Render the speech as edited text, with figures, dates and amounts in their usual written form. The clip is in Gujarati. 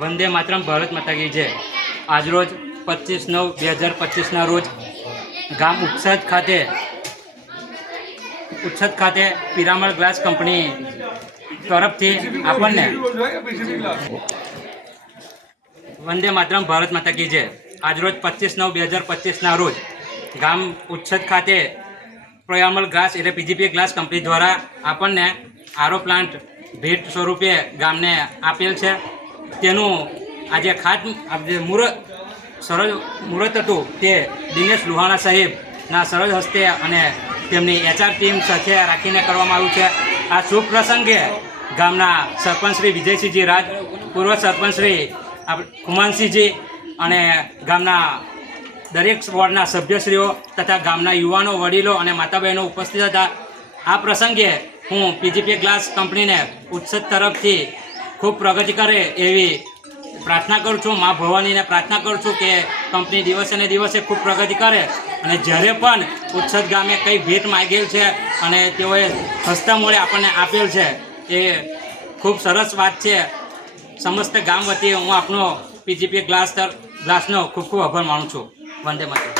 વંદે માતરમ, ભારત માતા કી જય। આજરોજ 25/9/2025ના રોજ ગામ ઉચ્છદ ખાતે પિરામલ ગ્લાસ કંપની તરફથી આપણને વંદે માતરમ, ભારત માતા કી જય। આજરોજ 25/9/2025ના રોજ ગામ ઉચ્છદ ખાતે પિરામલ ગ્લાસ એટલે પીજીપી ગ્લાસ કંપની દ્વારા આપણને આરો પ્લાન્ટ ભેટ સ્વરૂપે ગામને આપેલ છે। તેનું આજે મુહૂર્ત હતું તે દિનેશ લુહાણા સાહેબના સરળ હસ્તે અને તેમની એચઆર ટીમ સાથે રાખીને કરવામાં આવ્યું છે। આ શુભ પ્રસંગે ગામના સરપંચ શ્રી વિજયસિંહજી રાજ, પૂર્વ સરપંચ શ્રી ખુમાનસિંહજી અને ગામના દરેક વોર્ડના સભ્યશ્રીઓ તથા ગામના યુવાનો, વડીલો અને માતા બહેનો ઉપસ્થિત હતા। આ પ્રસંગે હું પીજીપી ગ્લાસ કંપનીને ઉચ્છદ તરફથી ખૂબ પ્રગતિ કરે એવી પ્રાર્થના કરું છું। મા ભવાનીને પ્રાર્થના કરું છું કે કંપની દિવસે ને દિવસે ખૂબ પ્રગતિ કરે અને જ્યારે પણ ઉચ્છદ ગામે કંઈ ભેટ માગેલ છે અને તેઓએ હસ્તા મોડે આપણને આપેલ છે એ ખૂબ સરસ વાત છે। સમસ્ત ગામ વતી હું આપનો પીજીપી ગ્લાસનો ખૂબ ખૂબ આભાર માનું છું। વંદે માતરમ।